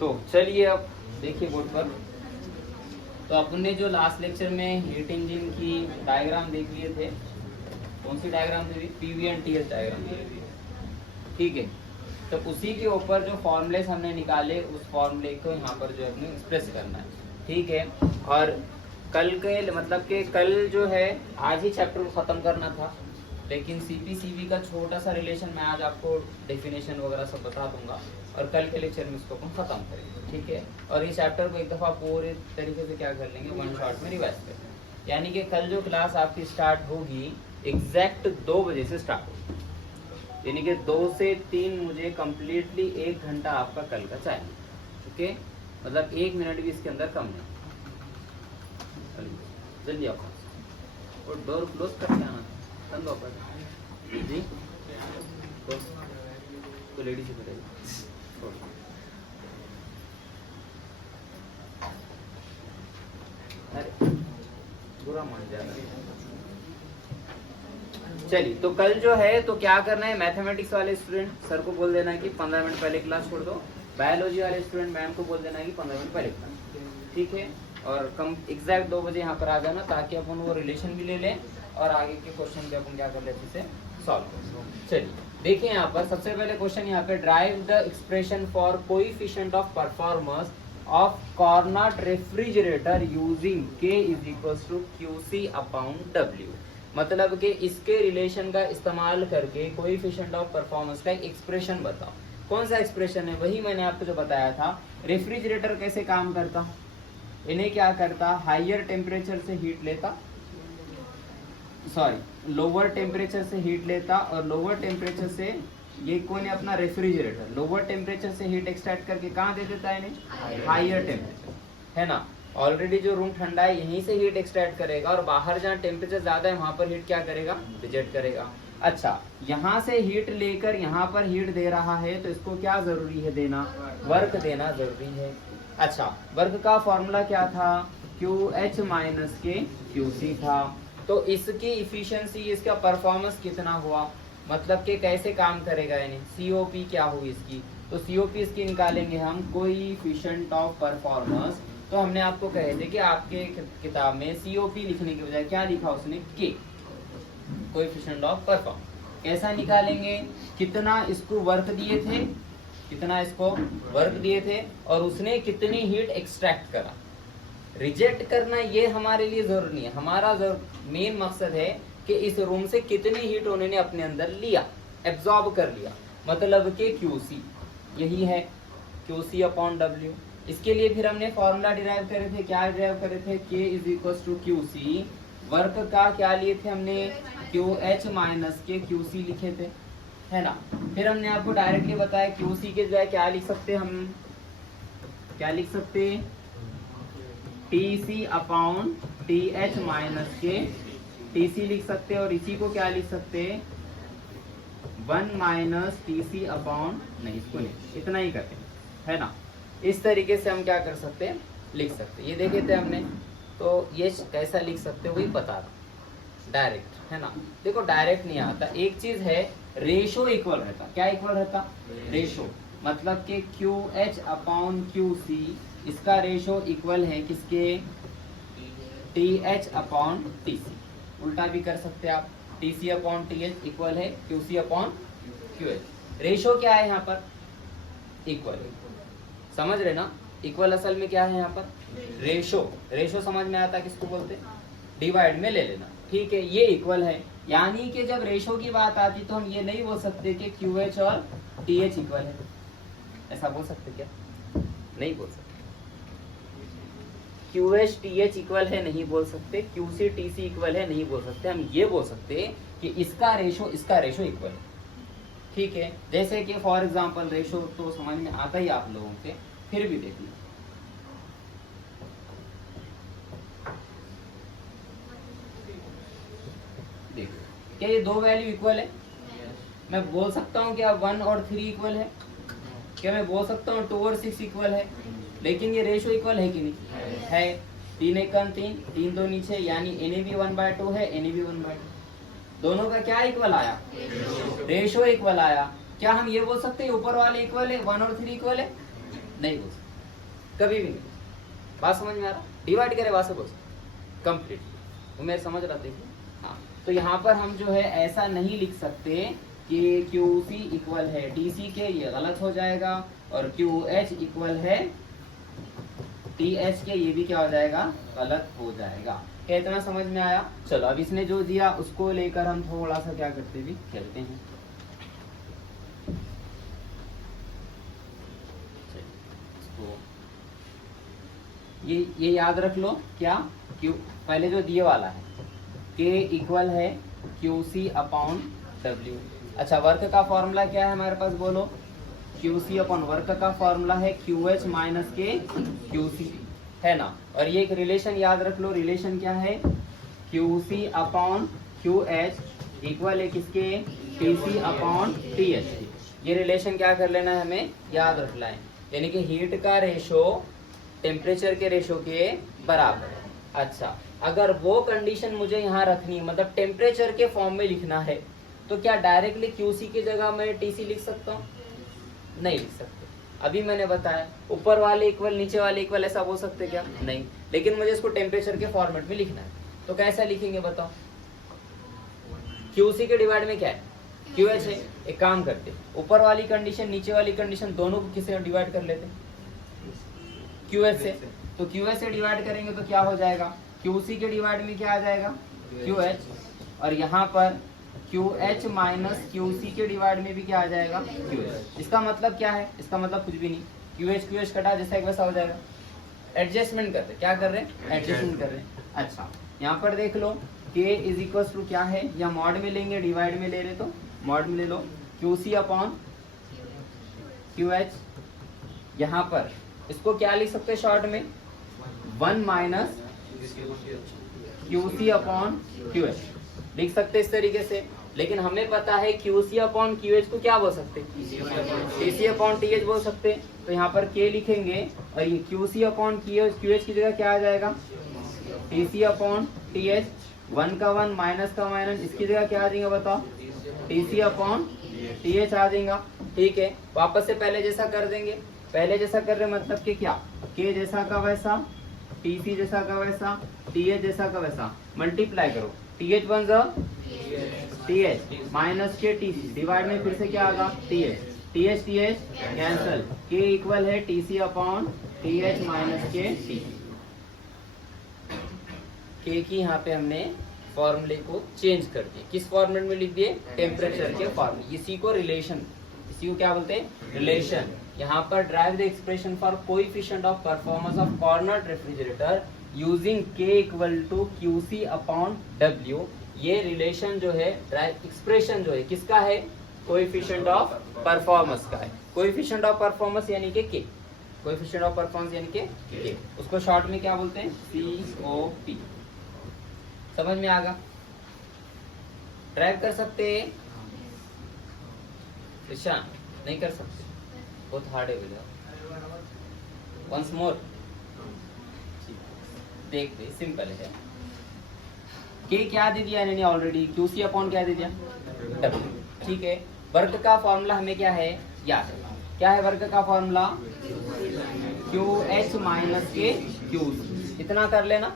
तो चलिए अब देखिए बोर्ड पर। तो अपन ने जो लास्ट लेक्चर में हीट इंजन की डायग्राम देख लिए थे, कौन सी डायग्राम दी थी? पीवी एंड टीएस डायग्राम दी थी, ठीक है। तो उसी के ऊपर जो फॉर्मूले हमने निकाले उस फॉर्मूले को यहाँ पर जो है एक्सप्रेस करना है, ठीक है। और कल के मतलब कि कल जो है आज ही चैप्टर को ख़त्म करना था, लेकिन सीपीसीबी का छोटा सा रिलेशन मैं आज आपको डेफिनेशन वगैरह सब बता दूंगा और कल के लेक्चर में इसको अपन ख़त्म करेंगे, ठीक है। और इस चैप्टर को एक दफ़ा पूरे तरीके से क्या कर लेंगे, वन शॉट में रिवाइज करेंगे। यानी कि कल जो क्लास आपकी स्टार्ट होगी एग्जैक्ट 2 बजे से स्टार्ट होगी, यानी कि 2 से 3 मुझे कम्प्लीटली 1 घंटा आपका कल का चाहिए, ओके। मतलब 1 मिनट भी इसके अंदर कम नहीं। जल्दी आओ और डोर क्लोज करके आना बंद हो पाए जी। तो लेडीज ही बताइए। अरे बुरा मान जाएगा। चलिए, तो कल जो है तो क्या करना है, मैथमेटिक्स वाले स्टूडेंट सर को बोल देना है कि 15 मिनट पहले क्लास छोड़ दो। बायोलॉजी वाले स्टूडेंट मैम को बोल देना है कि 15 मिनट पहले क्लास, ठीक है। और कम एग्जैक्ट 2 बजे यहाँ पर आ जाना, ताकि अपन वो रिलेशन भी ले लें और आगे के क्वेश्चन भी अपन क्या कर लेते से सॉल्व कर। चलिए देखिए यहाँ पर सबसे पहले क्वेश्चन यहाँ पे, drive the expression for coefficient of performance of Carnot refrigerator using K = QC upon W। मतलब कि इसके रिलेशन का इस्तेमाल करके कोएफिशिएंट ऑफ परफॉर्मेंस का एक एक्सप्रेशन बताओ। कौन सा एक्सप्रेशन है? वही मैंने आपको जो बताया था। रेफ्रिजरेटर कैसे काम करता, इन्हें क्या करता, हायर टेम्परेचर से हीट लेता, सॉरी लोअर टेम्परेचर से हीट लेता, और लोअर टेम्परेचर से ये कौन है अपना रेफ्रिजरेटर, लोअर टेम्परेचर से हीट एक्सट्रैक्ट करके कहाँ दे देता है इन्हें, हायर टेम्परेचर, है ना। ऑलरेडी जो रूम ठंडा है यहीं से हीट एक्सट्रैक्ट करेगा, और बाहर जहाँ टेम्परेचर ज्यादा है वहां पर हीट क्या करेगा, रिजेक्ट करेगा। अच्छा, यहाँ से हीट लेकर यहाँ पर हीट दे रहा है, तो इसको क्या जरूरी है देना, वर्क देना जरूरी है। अच्छा, वर्क का फॉर्मूला क्या था, QH - K QC था। तो इसकी इफिशियंसी, इसका परफॉर्मेंस कितना हुआ, मतलब कि कैसे काम करेगा, यानी COP क्या हुई इसकी, तो COP इसकी निकालेंगे हम, कोएफिशिएंट ऑफ परफॉर्मेंस। तो हमने आपको कहे थे कि आपके किताब में COP लिखने के बजाय क्या लिखा उसने, K, कोएफिशिएंट ऑफ परफॉर्मेंस। कैसा निकालेंगे, कितना इसको वर्क दिए थे, कितना इसको वर्क दिए थे, और उसने कितनी हीट एक्सट्रैक्ट करा। रिजेक्ट करना ये हमारे लिए जरूरी नहीं है, हमारा मेन मकसद है कि इस रूम से कितनी हीट उन्होंने अपने अंदर लिया, एब्जॉर्ब कर लिया, मतलब कि QC यही है, QC अपॉन W। इसके लिए फिर हमने फॉर्मूला डिराइव करे थे, क्या डिराइव करे थे, K = QC। वर्क का क्या लिए थे हमने, QH - K QC लिखे थे, है ना। फिर हमने आपको डायरेक्टली बताया QC के जगह क्या लिख सकते हम, क्या लिख सकते, TC upon TH - K, TC लिख सकते, और इसी को क्या लिख सकते, 1 - TC अपॉन, नहीं इसको नहीं, इतना ही करते हैं, है ना। इस तरीके से हम क्या कर सकते हैं, लिख सकते हैं। ये देखे थे हमने, तो ये कैसा लिख सकते हो वही बता रहा डायरेक्ट, है ना। देखो डायरेक्ट नहीं आता, एक चीज है रेशो इक्वल रहता, क्या इक्वल रहता, रेशो, मतलब कि QH अपॉन QC, इसका रेशो इक्वल है किसके, TH अपॉन TC। उल्टा भी कर सकते हैं आप, TC अपॉन TH इक्वल है QC अपॉन QH। रेशो क्या है यहाँ पर, इक्वल, समझ रहे ना। इक्वल असल में क्या है यहाँ पर, रेशो। रेशो समझ में आता किसको बोलते, डिवाइड में ले लेना, ठीक है। ये इक्वल है, यानी कि जब रेशो की बात आती तो हम ये नहीं बोल सकते कि QH और TH इक्वल है, ऐसा बोल सकते क्या, नहीं बोल सकते। QH TH इक्वल है नहीं बोल सकते, QC TC इक्वल है नहीं बोल सकते। हम ये बोल सकते कि इसका रेशो इक्वल है, ठीक है। जैसे कि फॉर एग्जांपल, रेशो तो समझ में आता ही आप लोगों के, फिर भी देखिए, देखो क्या ये 2 वैल्यू इक्वल है, मैं बोल सकता हूँ क्या 1 और 3 इक्वल है, क्या मैं बोल सकता हूँ 2 और 6 इक्वल है, लेकिन ये रेशो इक्वल है कि नहीं है। 3 × 1 3, 3 2 नीचे, यानी NA भी 1/2 है, NA भी 1/2, दोनों का क्या इक्वल आया, रेशो इक्वल आया। क्या हम ये बोल सकते हैं ऊपर वाले इक्वल है, 1 और 3 इक्वल है, नहीं बोल सकते। कभी भी नहीं। बात समझ में आ रहा? डिवाइड करे वहां से बोल कंप्लीट, तो मैं समझ रहा देखिए। हाँ, तो यहाँ पर हम जो है ऐसा नहीं लिख सकते कि QC इक्वल है TC के, ये गलत हो जाएगा, और QH इक्वल है TH के, ये भी क्या हो जाएगा, गलत हो जाएगा। क्या इतना समझ में आया? चलो अब इसने जो दिया उसको लेकर हम थोड़ा सा क्या करते भी खेलते हैं। ये याद रख लो क्या, क्यू पहले जो दिए वाला है K इक्वल है QC अपॉन W। अच्छा, वर्क का फॉर्मूला क्या है हमारे पास, बोलो। QC अपॉन वर्क का फॉर्मूला है QH माइनस के QC, है ना। और ये एक रिलेशन याद रख लो, रिलेशन क्या है, QC अपॉन QH इक्वल है किसके, TC अपॉन TH। ये रिलेशन क्या कर लेना है, हमें याद रखना है, यानी कि हीट का रेशो टेम्परेचर के रेशो के बराबर है। अच्छा, अगर वो कंडीशन मुझे यहाँ रखनी है, मतलब टेम्परेचर के फॉर्म में लिखना है, तो क्या डायरेक्टली QC की जगह मैं TC लिख सकता हूँ? नहीं लिख सकते। अभी मैंने बताया ऊपर वाले इक्वल नीचे वाले इक्वल, ऐसा बोल सकते क्या? नहीं। लेकिन मुझे इसको टेम्परेचर के फॉर्मेट में लिखना है, तो कैसा लिखेंगे बताओ? QC के डिवाइड में क्या है, QH है। एक काम करते, ऊपर वाली कंडीशन नीचे वाली कंडीशन दोनों को किससे डिवाइड कर लेते, QH से। तो QH से डिवाइड करेंगे तो क्या हो जाएगा, QC के डिवाइड में क्या आ जाएगा, QH, और यहाँ पर QH माइनस QC के डिवाइड में भी क्या आ जाएगा, QH। इसका मतलब क्या है, इसका मतलब कुछ भी नहीं, QH कटा जैसा एक वैसा हो जाएगा। एडजस्टमेंट कर रहे, क्या कर रहे हैं, एडजस्टमेंट कर रहे हैं। अच्छा, यहाँ पर देख लो K इज इक्वल टू क्या है, या मॉड में लेंगे, डिवाइड में ले रहे तो मॉड में ले लो, QC अपॉन QH। यहाँ पर इसको क्या लिख सकते हैं शॉर्ट में, 1 माइनस QC अपॉन QH लिख सकते इस तरीके से। लेकिन हमें पता है QC अपॉन QH को क्या बोल सकते, TC अपॉन TH बोल सकते। तो यहाँ पर K लिखेंगे, और ये QC अपॉन QH की जगह क्या आ जाएगा, TC अपॉन TH। 1 का 1 माइनस का माइनस, इसकी जगह क्या आ जाएगा बताओ, TC अपॉन TH आ जाएगा। ठीक है, वापस से पहले जैसा कर देंगे, पहले जैसा कर रहे मतलब कि क्या, K जैसा का वैसा, TC जैसा का वैसा, TH जैसा का वैसा, मल्टीप्लाई करो, TH वन जा TH माइनस के TC, डिवाइड में फिर से क्या आएगा, TH कैंसल, K इक्वल है TC अपॉन TH माइनस के TC। K की यहाँ पे हमने फॉर्मूले को चेंज कर दिए, किस फॉर्मेट में लिख दिए, टेम्परेचर के फॉर्मूले। इसी को रिलेशन, इसी को क्या बोलते हैं, रिलेशन। यहाँ पर derive the expression for coefficient of performance of Carnot refrigerator using K equal to QC upon W। ये रिलेशन जो है, ड्राइव एक्सप्रेशन जो है किसका है, कोएफिशिएंट ऑफ परफॉर्मेंस का है। कोएफिशिएंट ऑफ परफॉर्मेंस यानी कि K, कोएफिशिएंट ऑफ परफॉर्मेंस यानी कि K, उसको शॉर्ट में क्या बोलते हैं, COP। समझ में आगा? ड्राइव कर सकते हैं ईशान, नहीं कर सकते, बहुत हार्ड है भैया। वंस मोर देख दे, सिंपल है। K क्या दे दिया इन्होंने ऑलरेडी, QC अपॉन क्या दे दिया, W। ठीक है, वर्क का फॉर्मूला हमें क्या है याद, क्या है वर्क का फॉर्मूला, QH माइनस के QC। इतना कर लेना,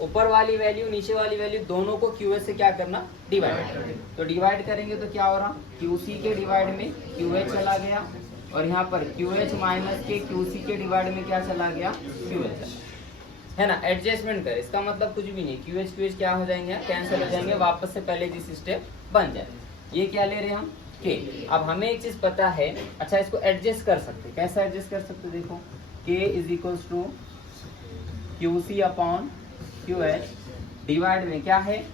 ऊपर वाली वैल्यू नीचे वाली वैल्यू दोनों को QH से क्या करना, डिवाइड। तो डिवाइड करेंगे तो क्या हो रहा, QC के डिवाइड में QH चला गया, और यहाँ पर QH माइनस के QC के डिवाइड में क्या चला गया, QH, है ना। एडजस्टमेंट कर, इसका मतलब कुछ भी नहीं, QH क्या हो जाएंगे, कैंसिल हो जाएंगे, वापस से पहले जिस स्टेप बन जाए। ये क्या ले रहे हैं हम, K। अब हमें एक चीज पता है, अच्छा इसको एडजस्ट कर सकते, कैसा एडजस्ट कर सकते, देखो K is equal to QC upon QH, divide में क्या है,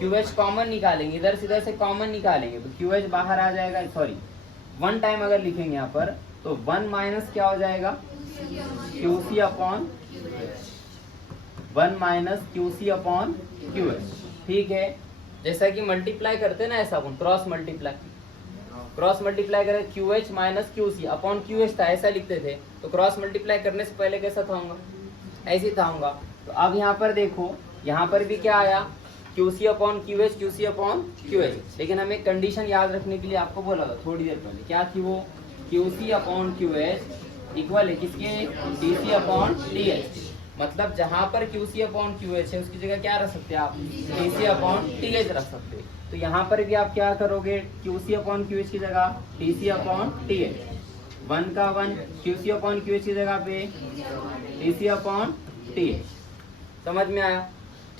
QH कॉमन निकालेंगे, इधर से कॉमन निकालेंगे तो QH बाहर आ जाएगा, सॉरी 1 टाइम अगर लिखेंगे यहाँ पर तो 1 माइनस क्या हो जाएगा, QC upon 1 minus QC upon QH। ठीक है, जैसा कि मल्टीप्लाई करते ना, ऐसा अपन क्रॉस मल्टीप्लाई करें, QH minus QC upon QH था, ऐसा लिखते थे, तो क्रॉस मल्टीप्लाई करने से पहले कैसा था होगा, ऐसे था होगा। तो अब यहाँ पर देखो, यहाँ पर भी क्या आया, QC upon QH, QC upon QH। लेकिन हमें कंडीशन याद रखने के लिए आपको बोला था थोड़ी देर पहले, क्या थी वो, QC अपॉन QH इक्वल है किसके, टीसी अपॉन टीएच। मतलब जहां पर क्यूसी अपॉन क्यूएच है उसकी जगह क्या रख सकते हैं आप, टीसी अपॉन टीएच रख सकते हैं। तो यहाँ पर भी आप क्या करोगे, क्यूसी अपॉन क्यूएच की जगह टीसी अपॉन टीएच, 1 का 1 क्यूसी अपॉन क्यूएच की जगह पे टीसी अपॉन टीएच। समझ में आया?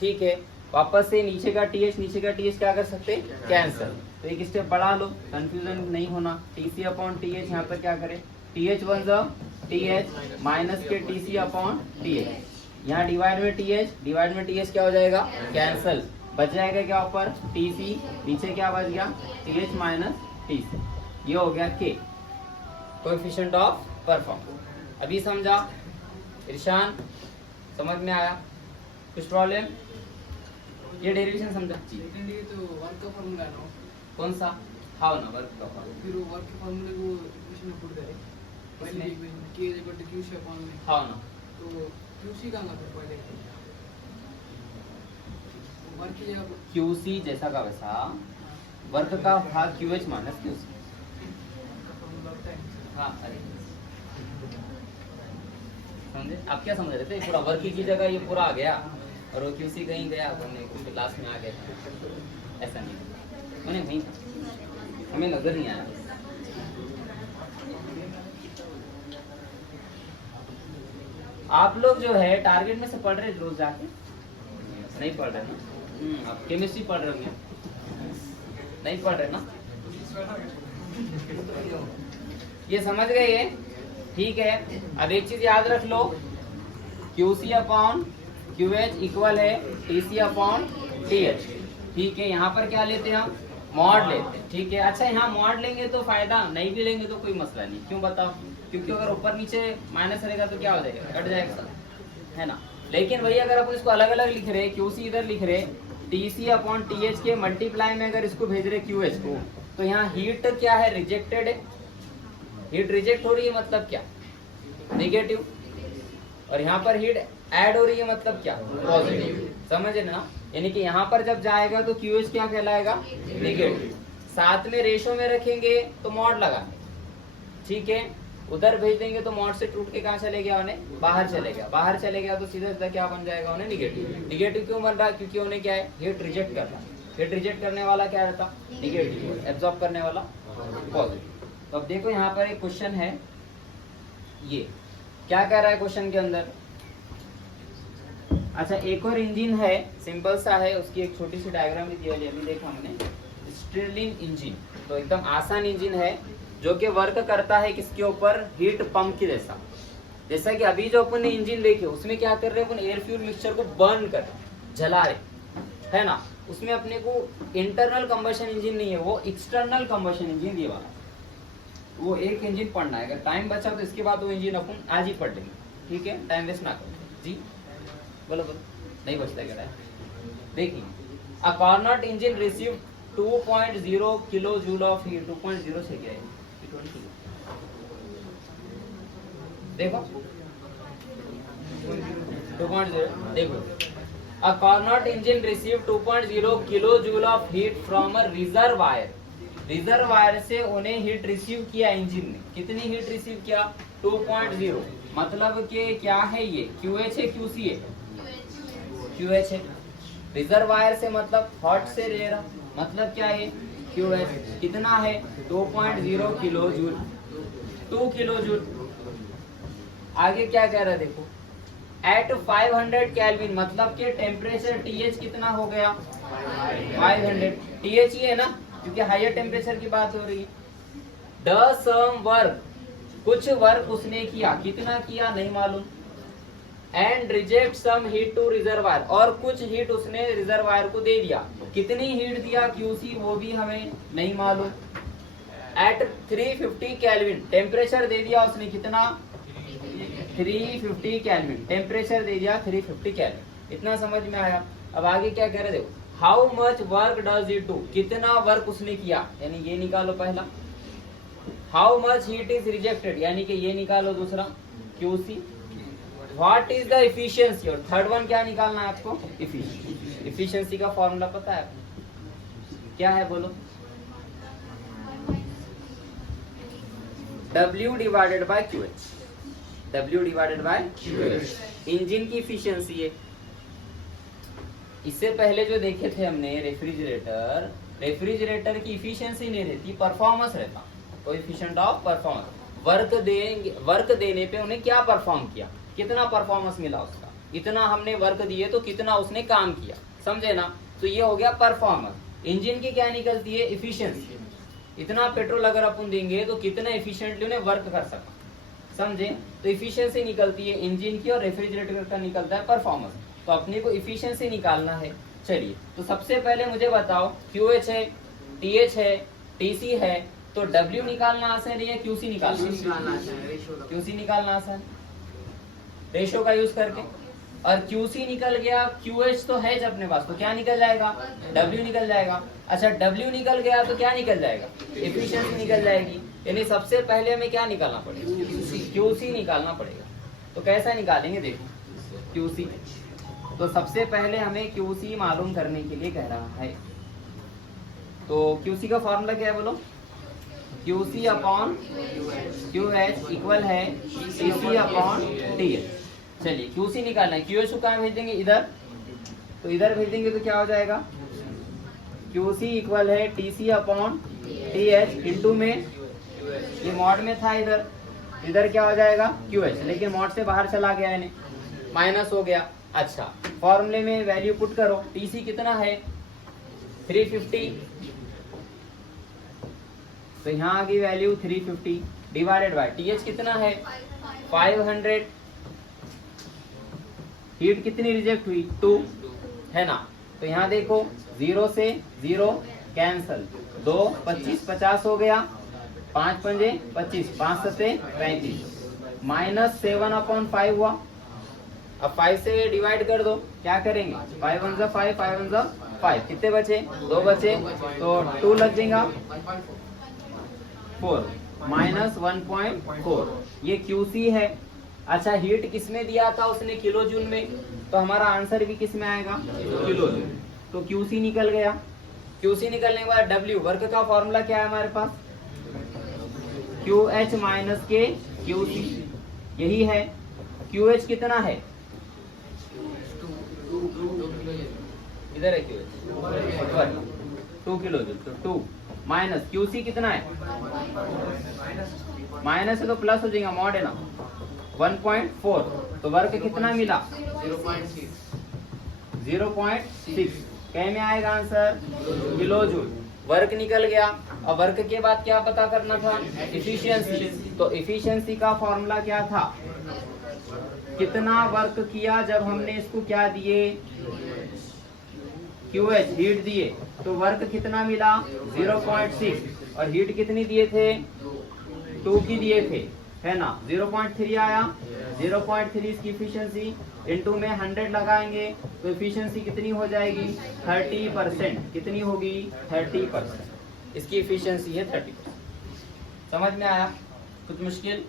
ठीक है, वापस से नीचे का टीएच क्या कर सकते, कैंसिल। तो एक स्टेप बढ़ा लो, कंफ्यूजन नहीं होना। टीसी अपॉन टीएच यहाँ पर क्या करें, टीएच 1 जा टीएच माइनस के टीसी अपॉन टीएच, यहाँ डिवाइड में टीएच क्या हो जाएगा, कैंसिल। बच जाएगा क्या ऊपर टीसी, नीचे क्या बच गया, टीएच माइनस टीसी। ये हो गया के, कोएफिशिएंट ऑफ परफॉर्मेंस। अभी समझा इरशान, समझ में आया? कुछ प्रॉब्लम? ये डेरिवेशन समझा जी? तो वर्क का फार्मूला है ना, कौन सा? हाँ ना, वर्क का फार्मूला। फिर वर्क के फार्मूले को इक्वेशन में पुट करें, पहले इक्वेशन के इज इक्वल टू क्यू से अपॉन में। हाँ ना, तो क्यूसी का मतलब पहले वर्क की जगह क्यूसी जैसा का वैसा, वर्क का था क्यूएच माइनस क्यूसी। हाँ, अरे समझे? आप क्या समझ रहे थे, पूरा वर्क की जगह ये पूरा आ गया और वो क्यूसी कहीं गया, हमने क्लास में आ गया, ऐसा नहीं, मैंने नहीं, हमें नजर नहीं आया। आप लोग जो है टारगेट में से पढ़ रहे रोज जाके, नहीं पढ़ रहे ना? आप केमिस्ट्री पढ़ रहे होंगे, नहीं पढ़ रहे ना? ये समझ गए ये? ठीक है, अब एक चीज याद रख लो, क्यूसी अपॉन क्यूएच इक्वल है टीसी अपॉन टीएच। ठीक है, यहाँ पर क्या लेते हैं हम, मॉड लेते हैं। ठीक है, अच्छा यहाँ मॉड लेंगे तो फायदा, नहीं भी लेंगे तो कोई मसला नहीं। क्यों बताओ? क्योंकि अगर ऊपर नीचे माइनस रहेगा तो क्या हो जाएगा, कट जाएगा सब, है ना? लेकिन वही अगर आप इसको अलग अलग लिख रहे, क्यूसी इधर लिख रहे, टीसी अपॉन टीएच के मल्टीप्लाई में अगर इसको भेज रहे क्यूएच को, तो यहाँ हीट क्या है, रिजेक्टेड है। हीट रिजेक्ट हो रही है मतलब क्या, नेगेटिव। और यहाँ पर हीट ऐड हो रही है मतलब क्या, पॉजिटिव। समझे ना? यानी कि यहाँ पर जब जाएगा तो क्यूएच क्या कहलाएगा, नेगेटिव। साथ में रेशो में रखेंगे तो मॉड लगा, ठीक है। उधर भेज देंगे तो मॉड से टूट के कहाँ चले गया, उन्हें बाहर चले गया। बाहर चले गया तो सीधा सीधा क्या बन जाएगा, उन्हें निगेटिव। निगेटिव क्यों बन रहा है, क्योंकि उन्हें क्या है, हीट रिजेक्ट कर रहा है। हीट रिजेक्ट करने वाला क्या रहता, निगेटिव, एब्जॉर्ब करने वाला पॉजिटिव। तो अब देखो यहाँ पर एक क्वेश्चन है, ये क्या कह रहा है क्वेश्चन के अंदर। अच्छा, एक और इंजन है, सिंपल सा है, उसकी एक छोटी सी डायग्राम भी दी है, अभी देखा हमने, स्टिरलिंग इंजन। तो एकदम आसान इंजन है जो कि वर्क करता है किसके ऊपर, हीट पंप के जैसा। जैसा कि अभी जो अपन ने इंजन देखे उसमें क्या कर रहे हैं, अपन एयर फ्यूल मिक्सचर को बर्न कर जला रहे, है ना। उसमें अपने को इंटरनल कंबशन इंजन नहीं है, वो एक्सटर्नल कंबशन इंजन ये वाला। वो एक इंजन पढ़ना है, अगर टाइम बचा तो इसके बाद वो इंजन अपन आज ही पढ़ लेंगे, ठीक है, टाइम वेस्ट ना करो जी। बोलो बोलो, नहीं बचता क्या टाइम? देखिए, a Carnot engine receive 2.0 kilo joule of heat. 2.0 से क्या है, देखो 2.0 देखो, a Carnot engine receive 2.0 kilo joule of heat from a reservoir. Reservoir से उन्हें हीट रिसीव किया इंजन ने। कितनी हीट रिसीव किया, 2.0। मतलब कि क्या है ये, QH है QC है, QH है। रिजर्वायर से मतलब हॉट से रेयर, मतलब क्या है, QH। कितना है, 2.0 किलो जूल, 2 किलो जूल। आगे क्या कह रहा है देखो, एट 500 केल्विन, मतलब कि टेम्परेचर TH कितना हो गया, 500। TH ही है ना, क्योंकि हायर टेम्परेचर की बात हो रही है। द सम वर्क, कुछ वर्क उसने किया, कितना किया नहीं मालूम। And reject some heat to reservoir, और कुछ हीट उसने रिजर्वायर को दे दिया। कितनी हीट दिया QC वो भी हमें नहीं मालूम। एट 350 केल्विन, टेम्परेचर दे दिया उसने कितना, 350 केल्विन, टेम्परेचर दे दिया 350 केल्विन। इतना समझ में आया। अब आगे क्या कह रहे देखो, how much work does it do, कितना वर्क उसने किया, यानी ये निकालो पहला। How much heat is rejected, यानी कि ये निकालो दूसरा, QC। What is the efficiency, और थर्ड वन क्या निकालना है आपको, एफिशिएंसी। एफिशिएंसी का फॉर्मूला पता है क्या है, बोलो, W divided by QH। W divided by engine की इफिशियंसी है। इससे पहले जो देखे थे हमने रेफ्रिजरेटर की इफिशियंसी नहीं रहती, परफॉर्मेंस रहता, कोएफिशिएंट ऑफ परफॉर्मेंस। वर्क देने पे उन्हें क्या परफॉर्म किया, कितना परफॉर्मेंस मिला उसका, इतना हमने वर्क दिए तो कितना उसने काम किया, समझे ना। तो ये हो गया परफॉर्मेंस। इंजन की क्या निकलती है, इफिशियंसी। इतना पेट्रोल अगर अपन देंगे तो कितना एफिशिएंटली उन्हें वर्क कर सका, समझे। तो इफिशियंसी निकलती है इंजन की और रेफ्रिजरेटर का निकलता है परफॉर्मेंस। तो अपने को इफिशियंसी निकालना है। चलिए, तो सबसे पहले मुझे बताओ QH है, TH है, TC है, तो W निकालना आसान है या QC निकालना? QC निकालना आसान, रेशो का यूज करके। और QC निकल गया, QH तो है अपने पास, तो क्या निकल जाएगा, W निकल जाएगा। अच्छा, W निकल गया तो क्या निकल जाएगा, एफिशिएंसी निकल जाएगी। यानी सबसे पहले हमें क्या निकालना पड़ेगा, QC निकालना पड़ेगा। तो कैसा निकालेंगे, देखो QC। तो सबसे पहले हमें QC मालूम करने के लिए कह रहा है। तो QC का फॉर्मूला क्या है बोलो, QC अपॉन QH इक्वल है TC अपॉन TH। चलिए, QC निकालना है। QH को कहाँ भेज देंगे, इधर, तो इधर भेज देंगे तो क्या हो जाएगा, QC इक्वल है TC अपॉन TH इंटू में, ये मॉड में था इधर, इधर क्या हो जाएगा QH, लेकिन मॉड से बाहर चला गया है, माइनस हो गया। अच्छा, फॉर्मूले में वैल्यू पुट करो। TC कितना है, 350, तो यहाँ आ गई वैल्यू 350 डिवाइडेड बाय TH कितना है 500। हीट कितनी रिजेक्ट हुई, 2 है ना। तो यहाँ देखो 0 से 0 कैंसल, 2 25 50 हो गया, 5 पंजे 25, 5 सत्ते 35, माइनस 7/5 हुआ। अब 5 से डिवाइड कर दो, क्या करेंगे, 5 1 जा 5, 5 1 जा 5, कितने बचे, 2 बचे, तो 2 लग जाएगा 4, माइनस 1.4, ये QC है। अच्छा, हीट किसमें दिया था उसने, किलो जूल में, तो हमारा आंसर भी किस में आएगा, किलो जूल। तो QC निकल गया। QC निकलने के बाद W, वर्क का फॉर्मूला क्या है हमारे पास, QH माइनस के QC, यही है। QH कितना है, इधर है QH 2 किलो जूल, तो 2 माइनस QC कितना है, माइनस है तो प्लस हो जाएगा, मॉड है ना, 1.4, तो वर्क कितना मिला 0.6, क्या में आएगा आंसर, किलो जूल। वर्क निकल गया। और वर्क के बाद क्या पता करना था, इफिशियंसी। तो इफिशियंसी का फॉर्मूला क्या था, कितना वर्क किया जब हमने इसको क्या दिए, QH हीट दिए, तो वर्क कितना मिला 0.6, और हीट कितनी दिए थे, 2 की दिए थे, है ना। 0.3 आया, 0.3 इसकी इफिशियंसी, इनटू में 100 लगाएंगे तो इफिशियंसी कितनी हो जाएगी 30%। कितनी होगी 30%, इसकी इफिशियंसी है 30%। समझ में आया, कुछ मुश्किल,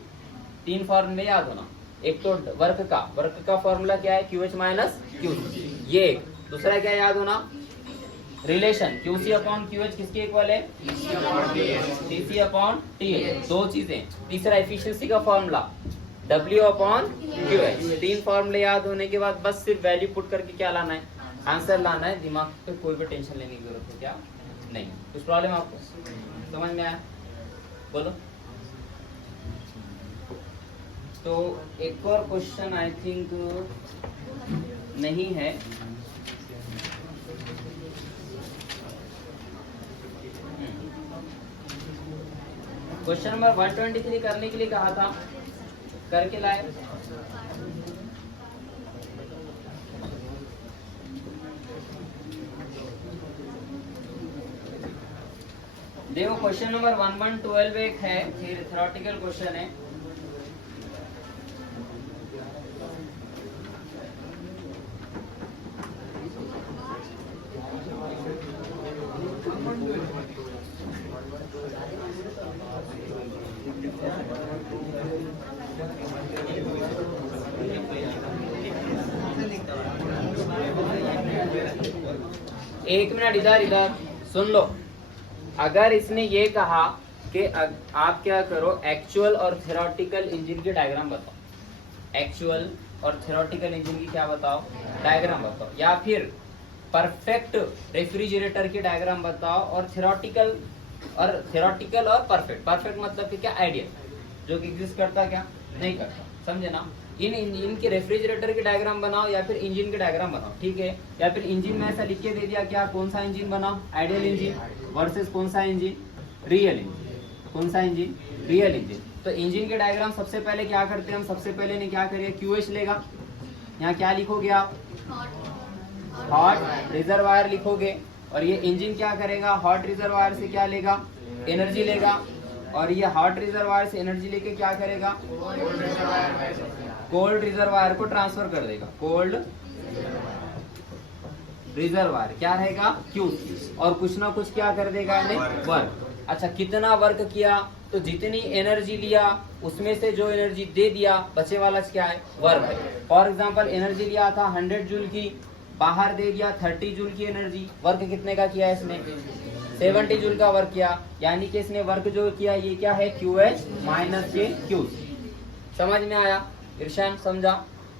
3 फॉर्मूले याद होना। एक तो वर्क का फॉर्मूला क्या है, QH माइनस QC, ये एक। दूसरा क्या याद होना, रिलेशन QC अपॉन QH किसके इक्वल है, TC अपॉन TH, 2 चीजें। तीसरा एफिशिएंसी का फॉर्मूला W अपॉन QH। 3 फॉर्मूले याद होने के बाद बस सिर्फ वैल्यू पुट करके क्या लाना है, आंसर लाना है। दिमाग पे कोई भी टेंशन लेने की जरूरत है क्या, नहीं। कुछ प्रॉब्लम आपको समझ में आया, बोलो। तो एक और क्वेश्चन आई थिंक नहीं है, क्वेश्चन नंबर 123 करने के लिए कहा था, करके लाए। देखो क्वेश्चन नंबर 1112 एक है, फिर थ्योरेटिकल क्वेश्चन है। एक मिनट, इधर सुन लो। अगर इसने ये कहा कि आप क्या करो, एक्चुअल और थ्योरेटिकल इंजन की डायग्राम बताओ, एक्चुअल और थ्योरेटिकल इंजन की क्या बताओ, डायग्राम बताओ, या फिर परफेक्ट रेफ्रिजरेटर की डायग्राम बताओ और थ्योरेटिकल और परफेक्ट मतलब कि क्या, आइडियल, जो कि एग्जिस्ट करता क्या नहीं करता, समझे ना। इनके रेफ्रिजरेटर की डायग्राम बनाओ या फिर इंजन की डायग्राम बनाओ, ठीक है। या फिर इंजन में ऐसा लिख के दे दिया क्या, कौन सा इंजन बनाओ, आइडियल इंजन वर्सेस कौन सा इंजन, रियल इंजन, कौन सा इंजन, रियल इंजन। तो इंजन के डायग्राम सबसे पहले क्या करते हैं हम, सबसे पहले ने क्या करेगा, QH लेगा, यहाँ क्या लिखोगे आप, हॉट रिजर्वायर लिखोगे, और ये इंजन क्या करेगा, हॉट रिजर्वायर से क्या लेगा, एनर्जी लेगा, और ये हॉट रिजर्वायर से एनर्जी लेके क्या करेगा, कोल्ड रिजर्वायर को ट्रांसफर कर देगा, कोल्ड रिजर्वायर क्या रहेगा, Q, और कुछ ना कुछ क्या कर देगा, वर्क। अच्छा, कितना वर्क किया, तो जितनी एनर्जी लिया उसमें से जो एनर्जी दे दिया बचे वाला क्या है, वर्क है। फॉर एग्जांपल एनर्जी लिया था 100 जूल की, बाहर दे दिया 30 जूल की एनर्जी, वर्क कितने का किया इसने, 70 जूल का वर्क किया, यानी कि इसने वर्क जो किया ये क्या है, QH माइनस ये Q। समझ में आया इरशान, समझा।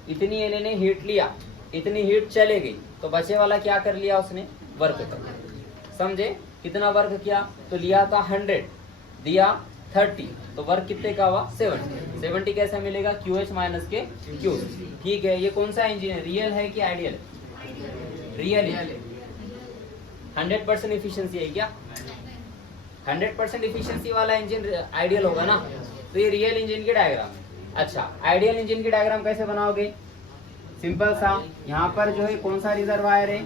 इतनी इन्होंने हीट लिया, इतनी हीट चले गई, तो बचे वाला क्या कर लिया उसने, वर्क कर, समझे। कितना वर्क किया, तो लिया था 100, दिया 30, तो वर्क कितने का हुआ, 70 कैसे मिलेगा, QH माइनस के Q। ठीक है, ये कौन सा इंजन है, रियल है कि आइडियल, रियल है। 100% इफिशिएंसी है क्या, 100% इफिशिएंसी वाला इंजन आइडियल होगा ना, तो ये रियल इंजन की डायग्राम है। अच्छा, आइडियल इंजन की डायग्राम कैसे बनाओगे, सिंपल सा, यहाँ पर जो है कौन सा रिजर्वायर है,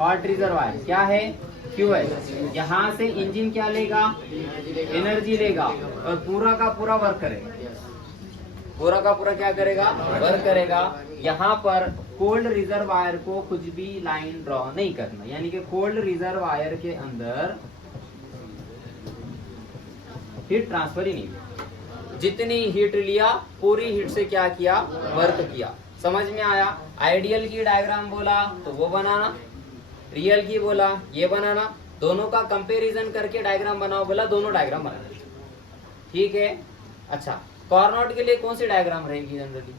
हॉट रिजर्वायर, क्या है, QH। यहाँ से इंजन क्या लेगा, एनर्जी लेगा, और पूरा का पूरा वर्क करेगा, पूरा का पूरा क्या करेगा, वर्क करेगा। यहाँ पर कोल्ड रिजर्वायर को कुछ भी लाइन ड्रॉ नहीं करना, यानी कि कोल्ड रिजर्वायर के अंदर हीट ट्रांसफर ही नहीं हुआ, जितनी हीट लिया पूरी हीट से क्या किया, वर्क किया। समझ में आया। आइडियल की डायग्राम बोला तो वो बनाना, रियल की बोला ये बनाना, दोनों का कंपैरिजन करके डायग्राम बनाओ बोला, दोनों डायग्राम बनाना, ठीक है। अच्छा, कॉर्नोट के लिए कौन सी डायग्राम रहेगी जनरली,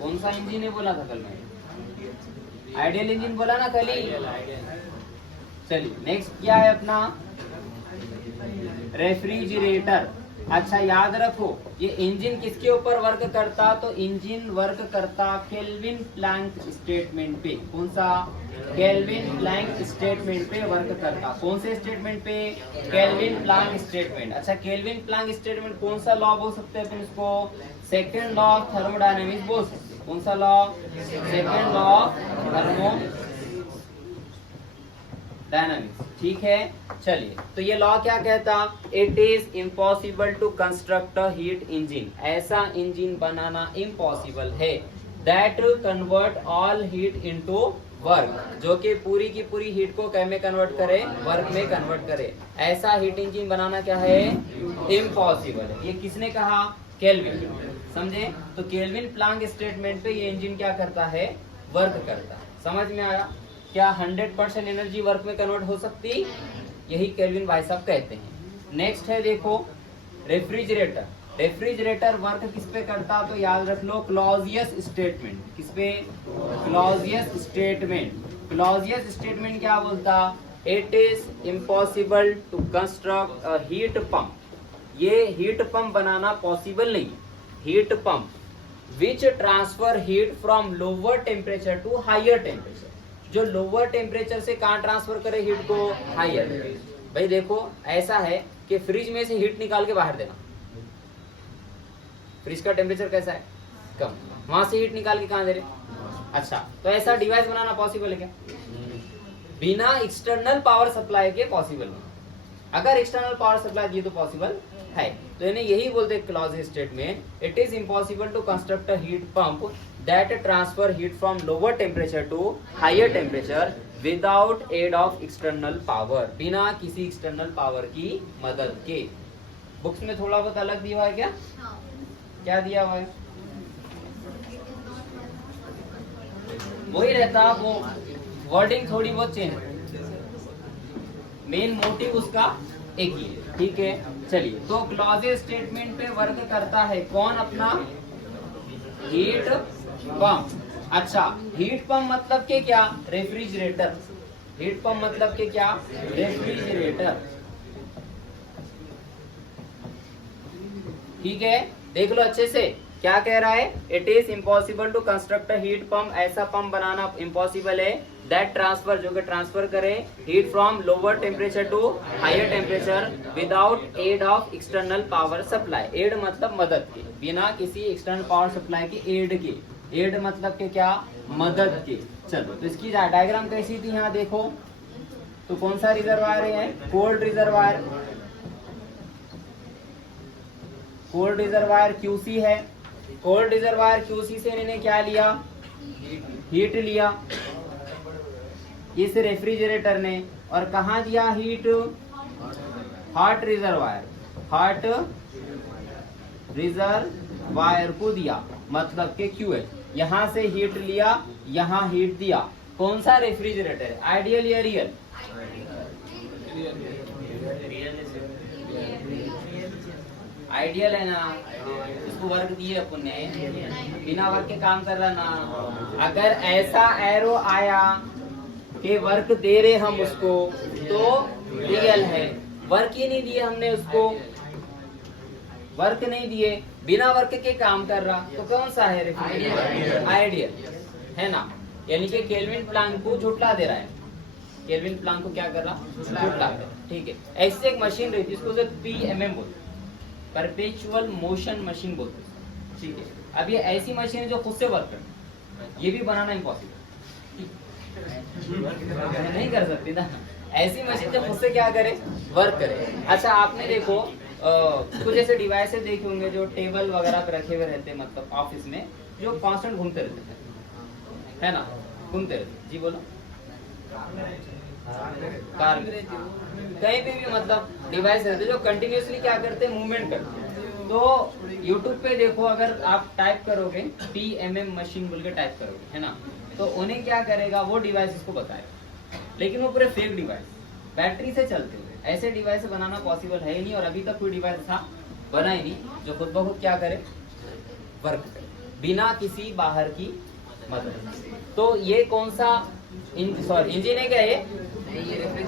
कौन सा इंजन है बोला था कल मैं, आइडियल इंजन बोला ना कल ही। चलिए नेक्स्ट क्या है अपना, रेफ्रिजरेटर। अच्छा याद रखो, ये इंजन किसके ऊपर वर्क करता, तो इंजन वर्क करता केल्विन प्लैंक स्टेटमेंट पे, कौन सा, केल्विन प्लैंक स्टेटमेंट पे वर्क करता, कौन से स्टेटमेंट पे, केल्विन प्लैंक स्टेटमेंट। अच्छा, केल्विन प्लैंक स्टेटमेंट कौन सा लॉ बोल सकते हैं अपन इसको, सेकंड लॉ ऑफ थर्मोडायनेमिक्स बोल सकते हैं, कौन सा law, second law of thermodynamics, ठीक है। चलिए, तो ये लॉ क्या कहता, it is impossible to construct a heat engine, ऐसा इंजन बनाना इम्पॉसिबल है, that convert all heat into work, जो कि पूरी की पूरी हीट को क्या में कन्वर्ट करे, वर्क में कन्वर्ट करे, ऐसा हीट इंजन बनाना क्या है, इम्पॉसिबल है। ये किसने कहा, केल्विन, समझे। तो केल्विन प्लैंक स्टेटमेंट पे ये इंजन क्या करता है, वर्क करता है। समझ में आया। क्या 100% एनर्जी वर्क में कन्वर्ट हो सकती, यही केल्विन भाई साहब कहते हैं। नेक्स्ट है देखो, रेफ्रिजरेटर। रेफ्रिजरेटर वर्क किस पे करता, तो याद रख लो, क्लॉजियस स्टेटमेंट, किस पे, क्लॉजियस स्टेटमेंट। क्लॉजियस स्टेटमेंट क्या बोलता, it is impossible to construct a heat pump, ये हीट पंप बनाना पॉसिबल नहीं, heat pump which transfer heat from lower temperature to higher temperature, जो लोअर टेम्परेचर से कहाँ ट्रांसफर करे हीट को, हायर। भाई देखो ऐसा है कि फ्रिज में से हीट निकाल के बाहर देना, फ्रिज का टेम्परेचर कैसा है, कम, वहां से हीट निकाल के कहाँ दे रहे। अच्छा, तो ऐसा डिवाइस बनाना पॉसिबल है क्या, बिना एक्सटर्नल पावर सप्लाई के पॉसिबल नहीं। अगर एक्सटर्नल पावर सप्लाई दिए तो पॉसिबल है। तो इन्हें यही बोलते हैं clause statement, it is impossible to construct a heat pump that transfer heat from lower temperature to higher temperature without aid of external power, बिना किसी external power की मदद के। बुक्स में थोड़ा बहुत अलग दिया हुआ है क्या, क्या दिया हुआ है, वही रहता वो वर्डिंग थोड़ी बहुत चेंज है, मेन मोटिव उसका एक ही है, ठीक है। चलिए, तो क्लॉजेज स्टेटमेंट पे वर्क करता है कौन? अपना हीट पंप। अच्छा, हीट पंप मतलब के क्या? रेफ्रिजरेटर। हीट पंप मतलब के क्या? रेफ्रिजरेटर, ठीक है। देख लो अच्छे से, क्या कह रहा है? It is impossible to construct a heat pump, ऐसा पंप बनाना इम्पॉसिबल है दैट ट्रांसफर, जो कि ट्रांसफर करे heat from lower temperature to higher temperature without aid of external power supply. Aid मतलब मदद के, बिना किसी एक्सटर्नल पावर सप्लाई के, एड के। एड मतलब के क्या? मदद के। चलो, तो इसकी डायग्राम कैसी थी यहाँ देखो। तो कौन सा रिजर्वायर है? Cold reservoir. Cold reservoir QC है। कोल्ड रिजर्वायर QC से इन्होंने क्या लिया? हीट लिया इस रेफ्रिजरेटर ने, और कहा दिया heat? Hot reservoir, hot reservoir को दिया, मतलब के QH। यहाँ से हीट लिया, यहाँ हीट दिया। कौन सा रेफ्रिजरेटर है? आइडियल या रियल? आइडियल है ना, इसको वर्क दिए अपन ने, बिना वर्क के काम कर रहा ना। अगर ऐसा एरो आया कि वर्क दे रहे हम उसको, तो रियल है। वर्क ही नहीं दिए हमने उसको, वर्क नहीं दिए, बिना वर्क के काम कर रहा, तो कौन सा है रेफ्रिजरेटर? आइडियल है ना। यानी कि केल्विन प्लैंक को झुटला दे रहा है। केल्विन प्लैंक को क्या कर रहा? झुटला दे रहा, ठीक है। ऐसे एक मशीन रहती है, इसको PMM बोलते, परपेचुअल मोशन मशीन बोलते हैं, ठीक है। अब ये ऐसी मशीन है जो खुद से वर्क करती है, ये भी बनाना इम्पॉसिबल, नहीं कर सकती ना। ऐसी मशीन जो खुद से क्या करे? वर्क करे। अच्छा, आपने देखो कुछ ऐसे डिवाइसेस देखे होंगे जो टेबल वगैरह पे रखे हुए रहते हैं, मतलब ऑफिस में, जो कांस्टेंट घूमते रहते हैं, है ना, घूमते रहते। जी बोलो। कार में, कहीं पे भी मतलब डिवाइस रहते जो कंटिन्यूसली क्या करते हैं? मूवमेंट करते हैं। तो YouTube पे देखो, अगर आप टाइप करोगे PMM मशीन बोल के टाइप करोगे, है ना, तो उन्हें क्या करेगा? वो डिवाइस इसको बताएगा, लेकिन वो पूरे फेक डिवाइस, बैटरी से चलते हुए। ऐसे डिवाइस बनाना पॉसिबल है ही नहीं, और अभी तक कोई डिवाइस था बना ही नहीं जो खुद ब खुद क्या करे? वर्क करे, बिना किसी बाहर की मदद। तो ये कौन सा इंजन है? क्या ये?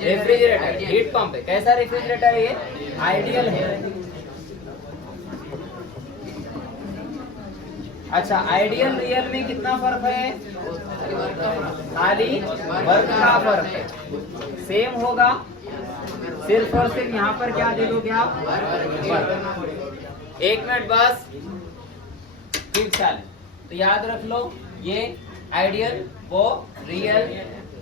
रेफ्रिजरेटर, हीट पंप है। कैसा रेफ्रिजरेटर है ये? आइडियल है। अच्छा, आइडियल रियल में कितना फर्क है? खाली वर्क का फर्क है, सेम होगा, सिर्फ और सिर्फ यहाँ पर क्या दे दोगे आप? वर्क। 1 मिनट बस, फिर चालें। तो याद रख लो, ये आइडियल, वो रियल।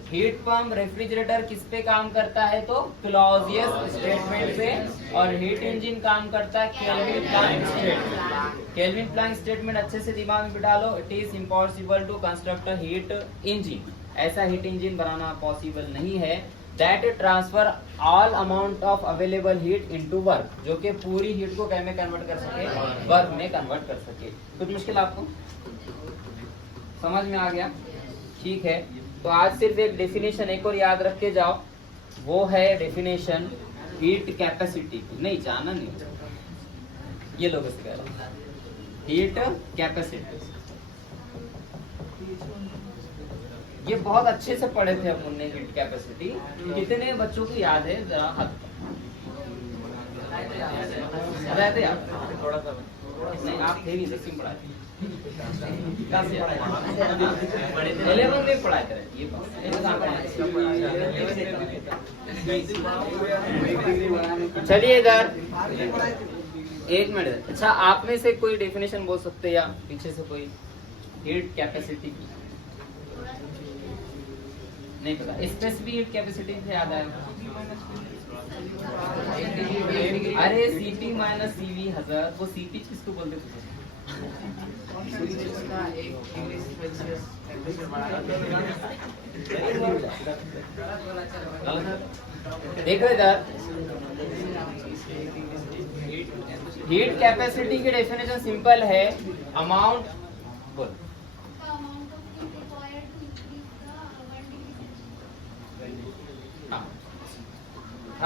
हीट पंप रेफ्रिजरेटर किस पे काम करता है? तो क्लॉजियस स्टेटमेंट पे। और हीट इंजन काम करता है Kelvin Planck statement. Kelvin Planck statement अच्छे से दिमाग में बिठा लो। It is impossible to construct a heat engine, ऐसा हीट इंजन बनाना पॉसिबल नहीं है that transfer all amount of available heat into work, जो कि पूरी हीट को क्या में कन्वर्ट कर सके? वर्क में कन्वर्ट कर सके। कुछ मुश्किल आपको समझ में आ गया? ठीक है, तो आज सिर्फ एक डेफिनेशन एक और याद रख के जाओ, वो है डेफिनेशन हीट कैपेसिटी की। नहीं जाना नहीं, ये लोग हीट कैपेसिटी, ये बहुत अच्छे से पढ़े थे अपन ने हीट कैपेसिटी। कितने बच्चों को याद है? जरा हाथ रहते आप थोड़ा सा नहीं, आप थे भी 10वीं पढ़ाए, 11 में पढ़ाए थे ये बात। चलिए इधर 1 मिनट। अच्छा, आप में से कोई डेफिनेशन बोल सकते हैं या पीछे से कोई? हीट कैपेसिटी की नहीं पता, स्पेसिफिक हीट कैपेसिटी से याद आया? अरे CP माइनस CV हजार, वो CP किसको बोलते थे? देखो इधर, हीट कैपेसिटी की डेफिनेशन सिंपल है, अमाउंट बोल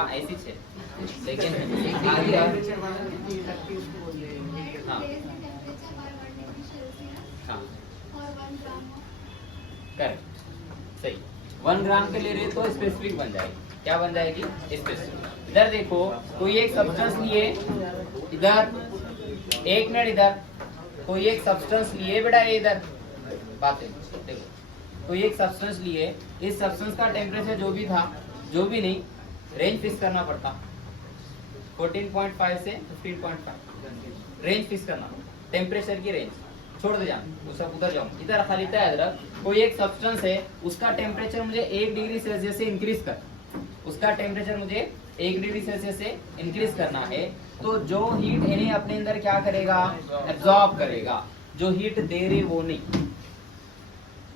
हाँ ऐसी है, लेकिन आगे और हाँ हाँ करेक्ट सही। 1 ग्राम के ले रहे तो स्पेसिफिक बन जाएगी, क्या बन जाएगी? स्पेसिफिक। इधर देखो कोई एक सब्सटेंस लिए, इधर 1 मिनट, इधर कोई एक सब्सटेंस लिए बेटा, ये इधर बातें देखो, कोई एक सब्सटेंस लिए, इस सब्सटेंस का टेम्परेचर जो भी था, जो भी नहीं, रेंज फिक्स करना पड़ता 14.5 से 15.5 रेंज फिक्स करना, टेम्परेचर की रेंज छोड़ दे जान, उसका उधर जाऊँ, इधर खाली था इधर। कोई एक सब्सटेंस है, उसका टेम्परेचर मुझे 1 डिग्री सेल्सियस से इंक्रीज कर, उसका टेम्परेचर मुझे 1 डिग्री सेल्सियस से इंक्रीज करना है, तो जो हीट इन्हें अपने अंदर क्या करेगा? एब्जॉर्ब करेगा। जो हीट दे रहे वो नहीं,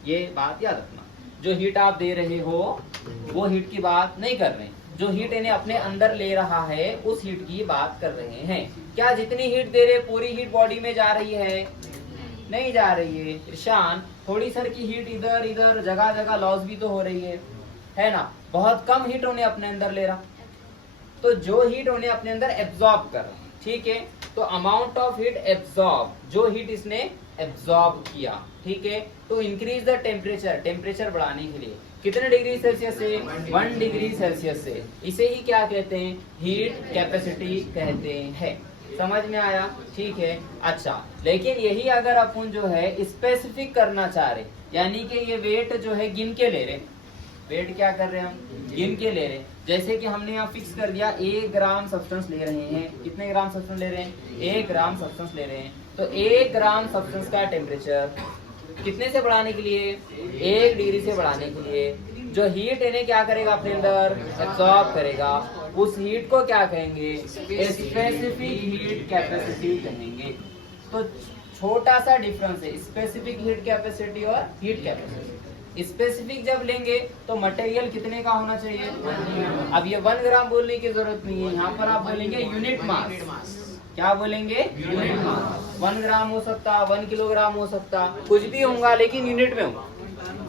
ये बात याद रखना, जो हीट आप दे रहे हो वो हीट की बात नहीं कर रहे, जो हीट इन्हें अपने अंदर ले रहा है उस हीट की बात कर रहे हैं। क्या जितनी हीट दे रहे पूरी हीट बॉडी में जा रही है? नहीं जा रही है ईशान, थोड़ी सर की हीट इधर इधर जगह जगह लॉस भी तो हो रही है ना? बहुत कम हीट उन्हें अपने अंदर ले रहा, तो जो हीट उन्हें अपने अंदर एब्जॉर्ब कर रहा, ठीक है, तो अमाउंट ऑफ हीट एब्जॉर्ब, जो हीट इसने एब्जॉर्ब किया, ठीक है, तो इंक्रीज द टेम्परेचर, टेम्परेचर बढ़ाने के लिए कितने डिग्री सेल्सियस से? 1 डिग्री सेल्सियस से। इसे ही क्या कहते हैं? हीट कैपेसिटी कहते हैं। समझ में आया? ठीक है। अच्छा, लेकिन यही अगर अपन जो है स्पेसिफिक करना चाह रहे, यानी कि ये वेट जो है गिन के ले रहे, वेट क्या कर रहे हैं हम? गिन के ले रहे। जैसे कि हमने यहाँ फिक्स कर दिया 1 ग्राम सब्सटेंस ले रहे हैं, कितने ग्राम सब्सटेंस ले रहे हैं? 1 ग्राम सब्सटेंस ले रहे हैं, तो 1 ग्राम सब्सटेंस का टेम्परेचर कितने से बढ़ाने के लिए? 1 डिग्री से बढ़ाने के लिए जो हीट इन्हें क्या करेगा? अपने अंदर एब्सॉर्ब करेगा, उस हीट को क्या कहेंगे? स्पेसिफिक हीट कैपेसिटी कहेंगे। तो छोटा सा डिफरेंस है स्पेसिफिक हीट कैपेसिटी और हीट कैपेसिटी। स्पेसिफिक जब लेंगे तो मटेरियल कितने का होना चाहिए? अब ये 1 ग्राम बोलने की जरूरत नहीं है, यहाँ पर आप बोलेंगे यूनिट मास। क्या बोलेंगे? Unit mass. 1 ग्राम हो सकता, 1 किलोग्राम हो सकता, कुछ भी होगा, लेकिन यूनिट में होगा,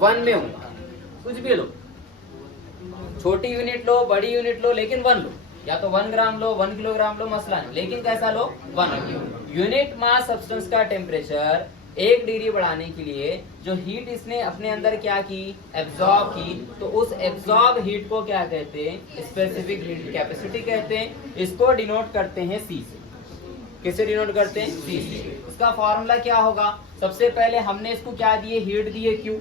1 में होगा, कुछ भी लो, छोटी यूनिट लो, बड़ी यूनिट लो, लेकिन 1 लो, या तो 1 ग्राम लो, 1 किलोग्राम लो, मसला नहीं, लेकिन कैसा लो? 1 यूनिट मास सब्सटेंस का टेम्परेचर 1 डिग्री बढ़ाने के लिए जो हीट इसने अपने अंदर क्या की? एब्जॉर्ब की, तो उस एब्जॉर्ब हीट को क्या कहते हैं? स्पेसिफिक हीट कैपेसिटी कहते हैं। इसको डिनोट करते हैं सी से। किससे डिनोट करते हैं? सी से। इसका फॉर्मूला क्या होगा? सबसे पहले हमने इसको क्या दिए? हीट दिए, क्यू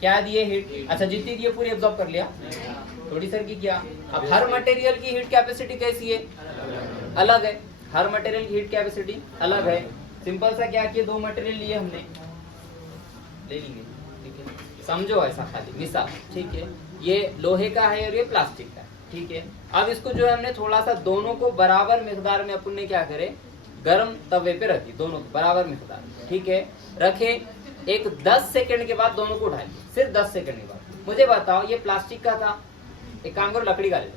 क्या दिए? हीट। अच्छा, जितनी दिए पूरी एब्जॉर्ब कर लिया, थोड़ी सर की क्या? अब हर मटेरियल की हीट कैपेसिटी कैसी है? अलग है, हर मटेरियल की हीट कैपेसिटी अलग है। सिंपल सा क्या किया? 2 मटेरियल लिए हमने, ले लेंगे, ठीक है, समझो ऐसा खाली मिसाल, ठीक है, ये लोहे का है और ये प्लास्टिक का है, ठीक है। अब इसको जो है हमने थोड़ा सा दोनों को बराबर मिकदार में अपन ने क्या करे? गर्म तवे पे रखी, दोनों को बराबर मिकदार, ठीक है, रखे। एक 10 सेकंड के बाद दोनों को उठाए, सिर्फ 10 सेकंड के बाद। मुझे बताओ, ये प्लास्टिक का था, एक काम करो लकड़ी का ले लो,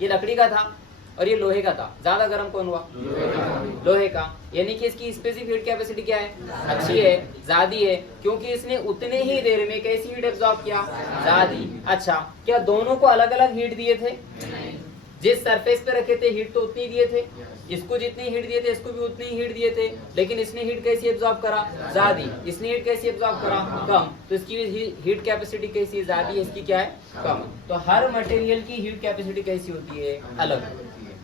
ये लकड़ी का था और ये लोहे का था, ज्यादा गर्म कौन हुआ? लोहे का। यानी कि इसकी स्पेसिफिक हीट कैपेसिटी क्या है? अच्छी है, ज्यादा है, क्योंकि इसने उतने ही देर में कैसी हीट एब्जॉर्ब किया? ज्यादा। अच्छा, क्या दोनों को अलग अलग हीट दिए थे? जिस सरफेस पे रखे थे हीट तो उतनी दिए थे, इसको जितनी हीट दिए थे इसको भी उतनी हीट दिए थे, लेकिन इसने हीट कैसी एब्जॉर्ब करा? ज्यादा। इसने हीट कैसी एब्जॉर्ब करा? कम। तो इसकी हीट कैपेसिटी कैसी है? ज्यादा है, इसकी क्या है? कम। तो हर मटेरियल की हीट कैपेसिटी कैसी होती है? अलग।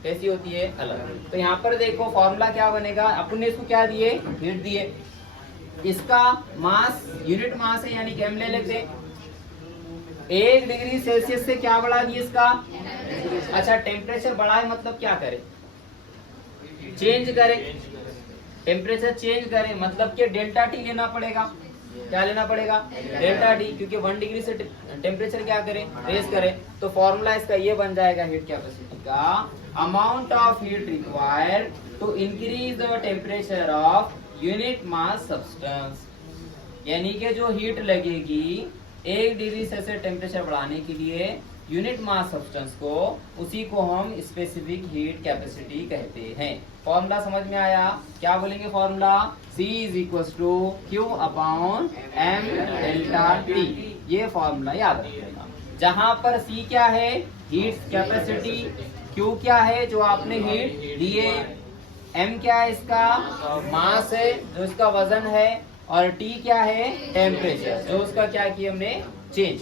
कैसी होती है? अलग। तो यहाँ पर देखो फॉर्मूला क्या बनेगा? अपन ने इसको क्या दिए? हीट दिए। इसका मास यूनिट मास है, यानी कि हम ले लेते हैं 1 डिग्री सेल्सियस से क्या बढ़ा दिए इसका? अच्छा, टेम्परेचर बढ़ाए मतलब क्या करे? चेंज करे, टेम्परेचर चेंज करे, मतलब कि डेल्टा टी लेना पड़ेगा। क्या लेना पड़ेगा? डेल्टा टी, क्योंकि 1 डिग्री से टेम्परेचर क्या करे? रेज करे। तो फॉर्मूला इसका ये बन जाएगा हीट कैपेसिटी का, amount of heat required to increase the temperature of unit mass substance. यानी कि जो हीट लगेगी 1 डिग्री सेल्सियस टेम्परेचर बढ़ाने के लिए यूनिट मास सब्सटेंस को, उसी को हम स्पेसिफिक हीट कैपेसिटी कहते हैं। फॉर्मूला समझ में आया? क्या बोलेंगे formula? C is Q upon M delta T। ये फॉर्मूला याद रखिएगा। जहां पर C क्या है, हीट कैपेसिटी, Q क्या है जो आपने हीट दिए, M क्या है इसका मास है जो इसका वजन है, और T क्या है टेम्परेचर जो उसका क्या किया हमने चेंज।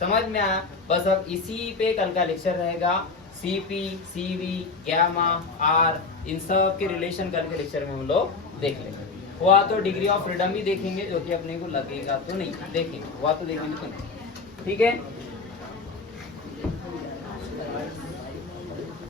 समझ में आया? बस अब इसी पे कल का लेक्चर रहेगा। Cp, Cv, गैमा, R इन सब के रिलेशन कल के लेक्चर में हम लोग देख लेंगे। हुआ तो डिग्री ऑफ फ्रीडम भी देखेंगे जो कि अपने को लगेगा तो नहीं, देखेंगे हुआ तो देखेंगे तो नहीं। ठीक है।